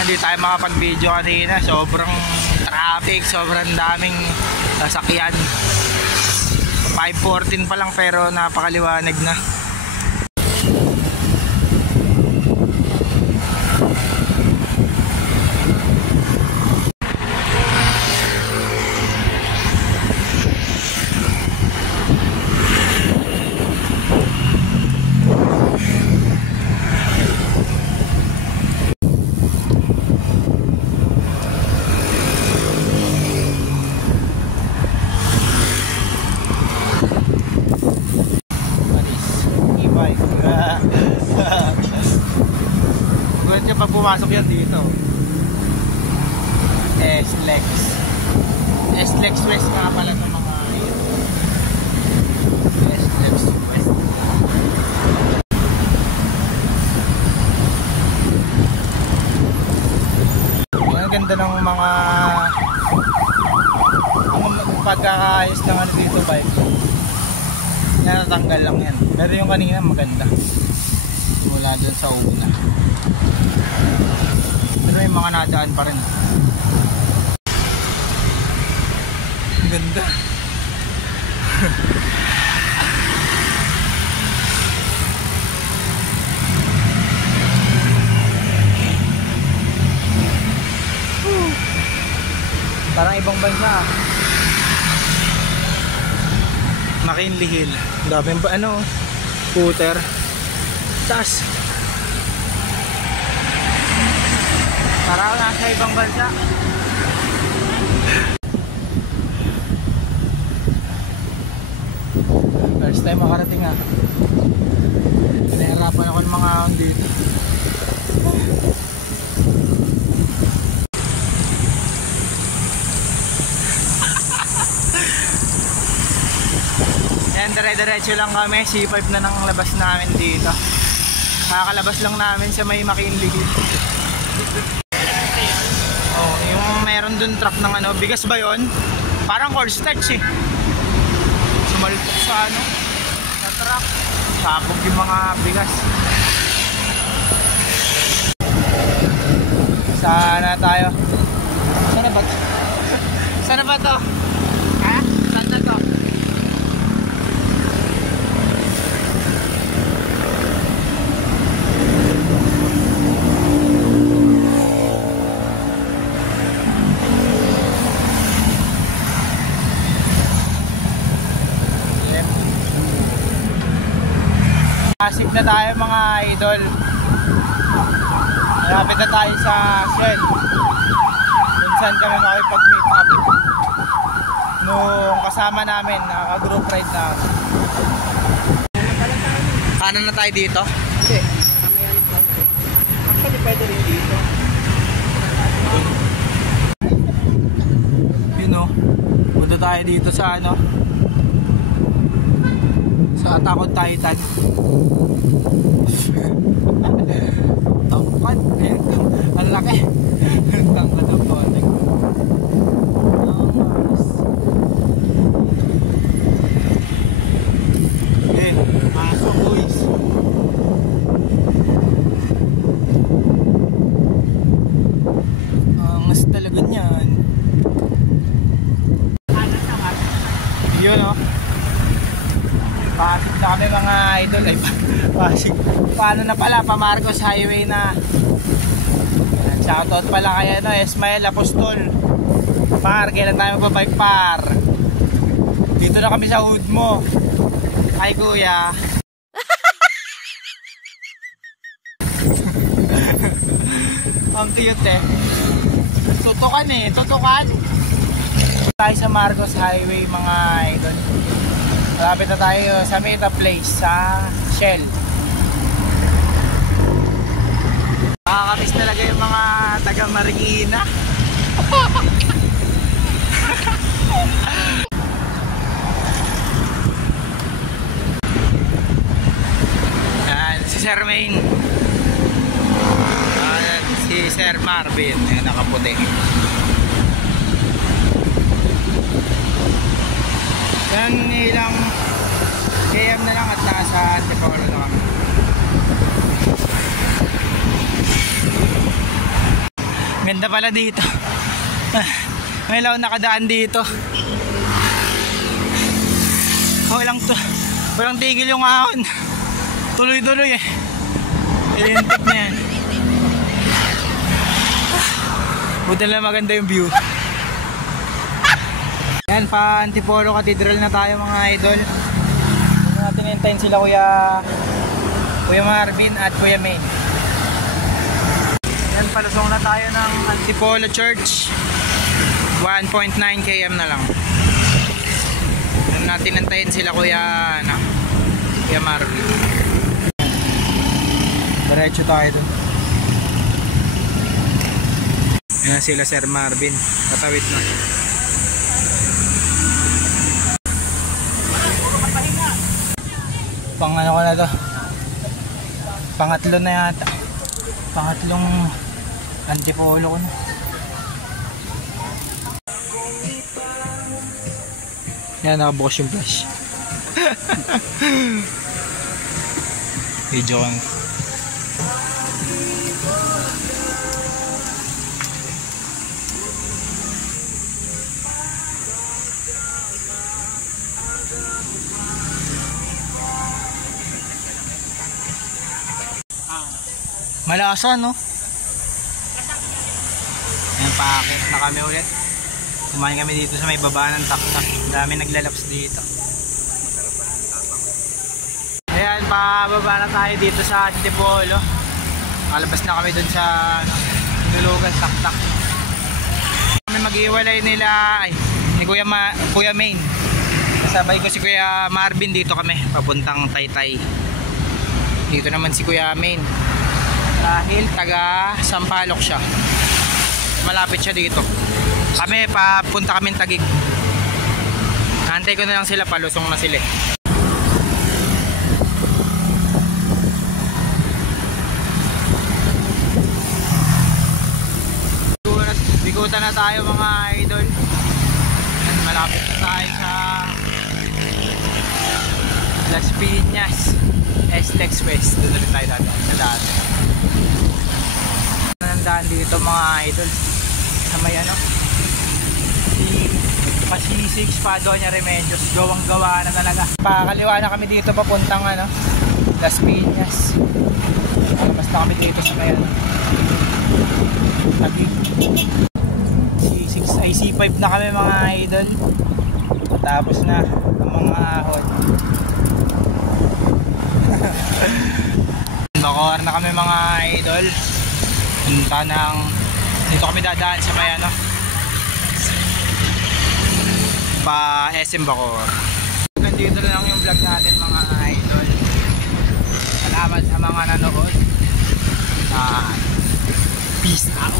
Hindi tayo makapag-video kanina. Sobrang traffic, sobrang daming sasakyan. 5:14 pa lang pero napakaliwanag na. Pag pumasok yan dito, S-Lex West nga pala ito mga yun. S-Lex West. Ang ganda ng mga pagkakaayos ng ano dito bike. Natanggal lang yan. Pero yung kanina maganda. Mula dun sa una. Pero may mga nadaan pa rin. Ganda. Parang ibang bansa. McKinley Hill. Daming ba ano? Scooter. Taas. Parang nasa ibang bansa. First time makarating ha. Pinahirapan ako ng mga dito. Yan, dire-diretso lang kami. C5 na nang labas namin dito. Nakakalabas lang namin sa may McKinley Hill. Oh, yung meron dun truck ng ano, bigas ba yun? Parang cornstarch eh. Sumaltok sa ano, sa truck. Sabog yung mga bigas. Sana tayo. Sana ba to? Sana ba to? Ha? Sana to? Pasig na tayo mga idol. Malapit na tayo sa Shell. Kung saan kami makipag-meet up nung kasama namin, naka-group ride na. Kanan na tayo dito? Hindi. Actually pwede rin dito. Yun o. Punta tayo dito sa ano, sa Attack on Titan. Tangkad. Ang laki. Tangkad ang kontek. Okay, pasok boys. Angas talaga niyan. Yun o. Pasig na kami mga idol. Ay, Pasig. Paano na pala? Pamarcos Highway na. Shoutout pala kay ano, Ismael Apostol. Par, kailan tayo magbabike par? Dito na kami sa hood mo. Ay kuya. Ang cute eh. Tutukan eh, tutukan. Tayo sa Marcos Highway mga idol. Malapit na tayo sa Meta Place sa Shell. Nakakamiss talaga yung mga taga Marikina. Yan, si Sir Main. Si Sir Marvin, yung nakaputi. Yan, ilang km na lang at nasa Antipolo na kami. Ganda pala dito. May lang nakadaan dito. Walang tigil yung ahon. Tuloy-tuloy eh. Ilintik na yan. Buti lang maganda yung view. Yan, pa Antipolo Cathedral na tayo mga idol. Huwag natin hintayin sila Kuya Marvin at Kuya Main. Yan, palusong na tayo ng Antipolo Church. 1.9 km na lang. Huwag natin hintayin sila Kuya Marvin. Diretso tayo dun. Yan sila Sir Marvin. Patawid na. Pang ano ko na to, pangatlo na yata, pangatlong Antipolo ko na. Yan, nakabukas yung flash. Video kan. Malasa, no? Ayan, paakit na kami ulit. Kumain kami dito sa may baba ng taktak. Dami naglalaps dito. Ayan, pababa na tayo dito sa Antipolo. Alabas na kami dun sa Nulugan taktak. Kami mag-iwalay nila ni Kuya Main. Kasabay ko si Kuya Marvin, dito kami papuntang Taytay. Dito naman si Kuya Main. Dahil taga Sampaloc siya. Malapit siya dito. Kami papunta kaming Taguig. Antay ko na lang sila, palusong na sila. Bigutan na tayo mga idol. Malapit na tayo sa Las Piñas, Estex West. Doon na tayo sa dati. Nandaan dito mga idol sa may Pasisig, Padoña Remedios. Gawang gawa na talaga. Pakaliwa na kami dito papuntang Las Piñas. Labas na kami dito sa may Taguig. C5 na kami mga idol. Tapos na ang mga ahon. Bacoor na kami mga idol. Punta ng dito kami dadaan sa may pa SM Bacoor. Nandito na lang yung vlog natin mga idol. Salamat sa mga nanood. Peace out.